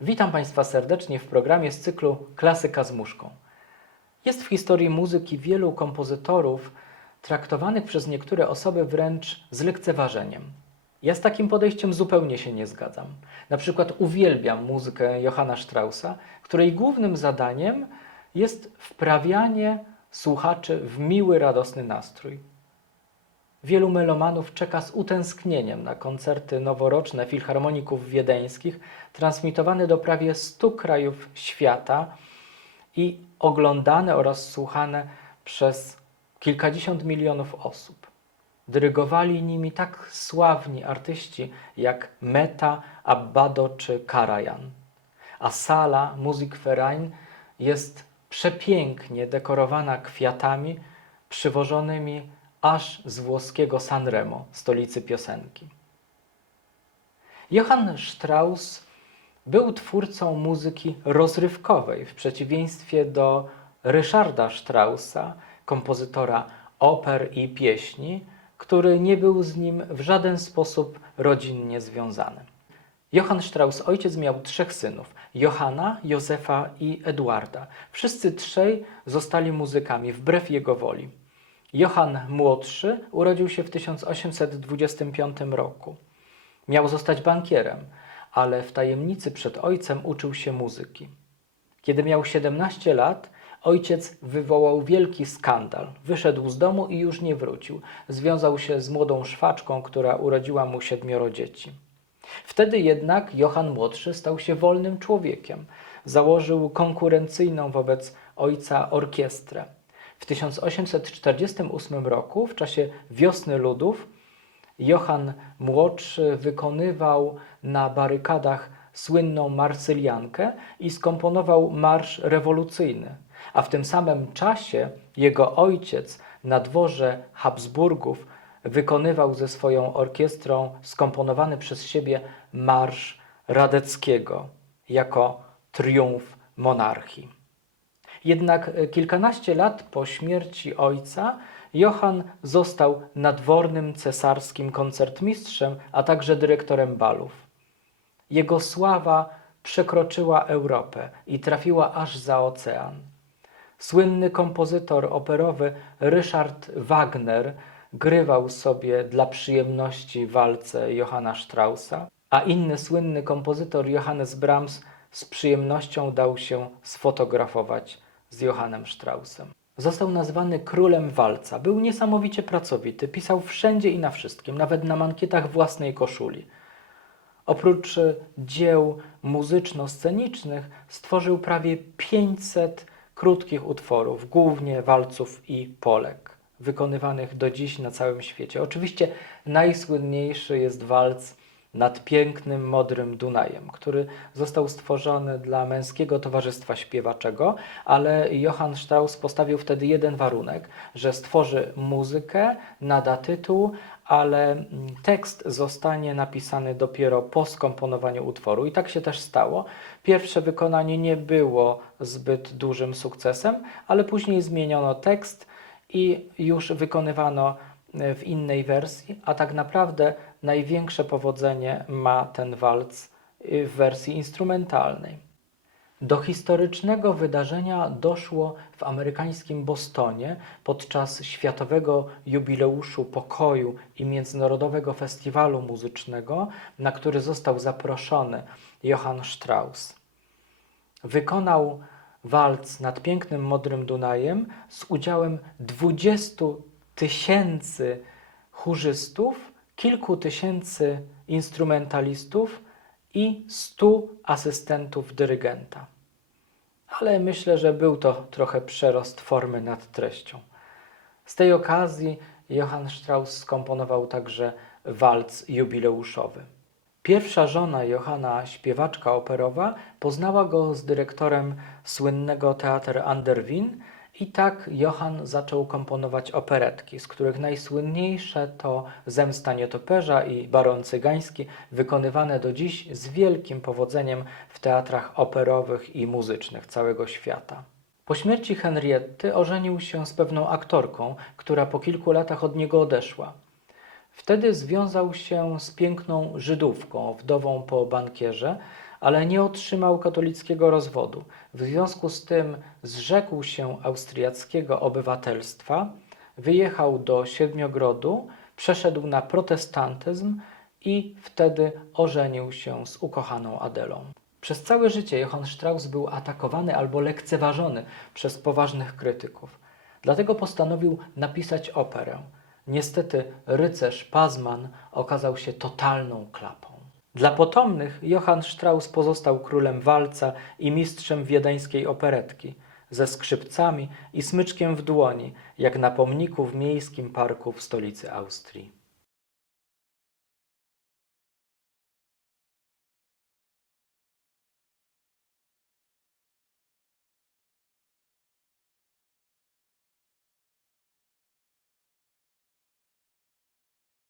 Witam Państwa serdecznie w programie z cyklu Klasyka z muszką. Jest w historii muzyki wielu kompozytorów traktowanych przez niektóre osoby wręcz z lekceważeniem. Ja z takim podejściem zupełnie się nie zgadzam. Na przykład uwielbiam muzykę Johanna Straussa, której głównym zadaniem jest wprawianie słuchaczy w miły, radosny nastrój. Wielu melomanów czeka z utęsknieniem na koncerty noworoczne filharmoników wiedeńskich, transmitowane do prawie 100 krajów świata i oglądane oraz słuchane przez kilkadziesiąt milionów osób. Dyrygowali nimi tak sławni artyści jak Meta, Abbado czy Karajan. A sala Musikverein jest przepięknie dekorowana kwiatami przywożonymi aż z włoskiego Sanremo, stolicy piosenki. Johann Strauss był twórcą muzyki rozrywkowej, w przeciwieństwie do Ryszarda Straussa, kompozytora oper i pieśni, który nie był z nim w żaden sposób rodzinnie związany. Johann Strauss ojciec miał trzech synów: Johanna, Józefa i Eduarda. Wszyscy trzej zostali muzykami wbrew jego woli. Johann młodszy urodził się w 1825 roku. Miał zostać bankierem, ale w tajemnicy przed ojcem uczył się muzyki. Kiedy miał 17 lat, ojciec wywołał wielki skandal. Wyszedł z domu i już nie wrócił. Związał się z młodą szwaczką, która urodziła mu siedmioro dzieci. Wtedy jednak Johann młodszy stał się wolnym człowiekiem. Założył konkurencyjną wobec ojca orkiestrę. W 1848 roku, w czasie Wiosny Ludów, Johann Młodszy wykonywał na barykadach słynną Marsyliankę i skomponował marsz rewolucyjny. A w tym samym czasie jego ojciec na dworze Habsburgów wykonywał ze swoją orkiestrą skomponowany przez siebie marsz Radeckiego jako triumf monarchii. Jednak e, kilkanaście lat po śmierci ojca Johann został nadwornym cesarskim koncertmistrzem, a także dyrektorem balów. Jego sława przekroczyła Europę i trafiła aż za ocean. Słynny kompozytor operowy Richard Wagner grywał sobie dla przyjemności walce Johanna Straussa, a inny słynny kompozytor Johannes Brahms z przyjemnością dał się sfotografować z Johannem Straussem. Został nazwany królem walca. Był niesamowicie pracowity, pisał wszędzie i na wszystkim, nawet na mankietach własnej koszuli. Oprócz e, dzieł muzyczno-scenicznych stworzył prawie 500 krótkich utworów, głównie walców i polek, wykonywanych do dziś na całym świecie. Oczywiście najsłynniejszy jest walc nad pięknym, modrym Dunajem, który został stworzony dla męskiego towarzystwa śpiewaczego, ale Johann Strauss postawił wtedy jeden warunek, że stworzy muzykę, nada tytuł, ale mm, tekst zostanie napisany dopiero po skomponowaniu utworu. I tak się też stało. Pierwsze wykonanie nie było zbyt dużym sukcesem, ale później zmieniono tekst i już wykonywano e, w innej wersji, a tak naprawdę największe powodzenie ma ten walc y, w wersji instrumentalnej. Do historycznego wydarzenia doszło w amerykańskim Bostonie podczas Światowego Jubileuszu Pokoju i Międzynarodowego Festiwalu Muzycznego, na który został zaproszony Johann Strauss. Wykonał walc nad pięknym modrym Dunajem z udziałem 20 tysięcy chórzystów, kilku tysięcy instrumentalistów i stu asystentów dyrygenta. Ale myślę, że był to trochę przerost formy nad treścią. Z tej okazji Johann Strauss skomponował także walc jubileuszowy. Pierwsza żona Johanna, śpiewaczka operowa, poznała go z dyrektorem słynnego teatru Ander Wien i tak Johann zaczął komponować operetki, z których najsłynniejsze to Zemsta Nietoperza i Baron Cygański, wykonywane do dziś z wielkim powodzeniem w teatrach operowych i muzycznych całego świata. Po śmierci Henrietty ożenił się z pewną aktorką, która po kilku latach od niego odeszła. Wtedy związał się z piękną Żydówką, wdową po bankierze, ale nie otrzymał katolickiego rozwodu. W związku z tym zrzekł się austriackiego obywatelstwa, wyjechał do Siedmiogrodu, przeszedł na protestantyzm i wtedy ożenił się z ukochaną Adelą. Przez całe życie Johann Strauss był atakowany albo lekceważony przez poważnych krytyków. Dlatego postanowił napisać operę. Niestety rycerz Pazman okazał się totalną klapą. Dla potomnych Johann Strauss pozostał królem walca i mistrzem wiedeńskiej operetki, ze skrzypcami i smyczkiem w dłoni, jak na pomniku w miejskim parku w stolicy Austrii.